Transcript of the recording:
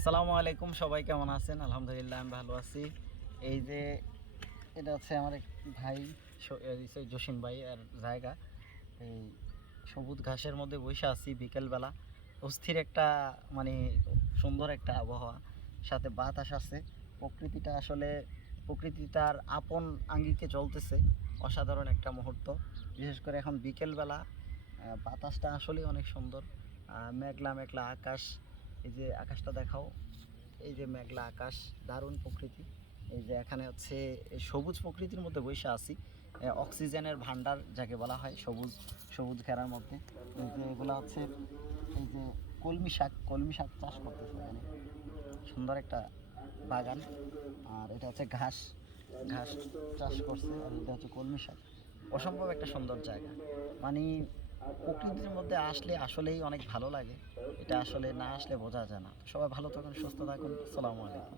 আসসালামু আলাইকুম, সবাই কেমন আছেন? আলহামদুলিল্লাহ আমি ভালো আছি। এই যে এটা হচ্ছে আমার এক ভাই, জসিম ভাই আর জায়গা। এই সবুজ ঘাসের মধ্যে বসে আছি বিকেলবেলা। অস্থির একটা মানে সুন্দর একটা আবহাওয়া, সাথে বাতাস আছে। প্রকৃতিটা আসলে প্রকৃতি তার আপন আঙ্গিকে চলতেছে। অসাধারণ একটা মুহূর্ত, বিশেষ করে এখন বিকেলবেলা। বাতাসটা আসলেই অনেক সুন্দর। মেঘলা মেঘলা আকাশ, এই যে আকাশটা দেখাও, এই যে মেঘলা আকাশ, দারুণ প্রকৃতি। এই যে এখানে হচ্ছে এই সবুজ প্রকৃতির মধ্যে বসে আছি। অক্সিজেনের ভান্ডার যাকে বলা হয়, সবুজ সবুজ ঘেরার মধ্যে। এই যে এগুলো হচ্ছে এই যে কলমি শাক চাষ করতেছে এখানে। সুন্দর একটা বাগান। আর এটা হচ্ছে ঘাস ঘাস চাষ করছে, আর এটা হচ্ছে কলমি শাক। অসম্ভব একটা সুন্দর জায়গা। মানে প্রকৃতির মধ্যে আসলে আসলেই অনেক ভালো লাগে। এটা আসলে না আসলে বোঝা যায় না। সবাই ভালো থাকুন, সুস্থ থাকুন। আসসালামু আলাইকুম।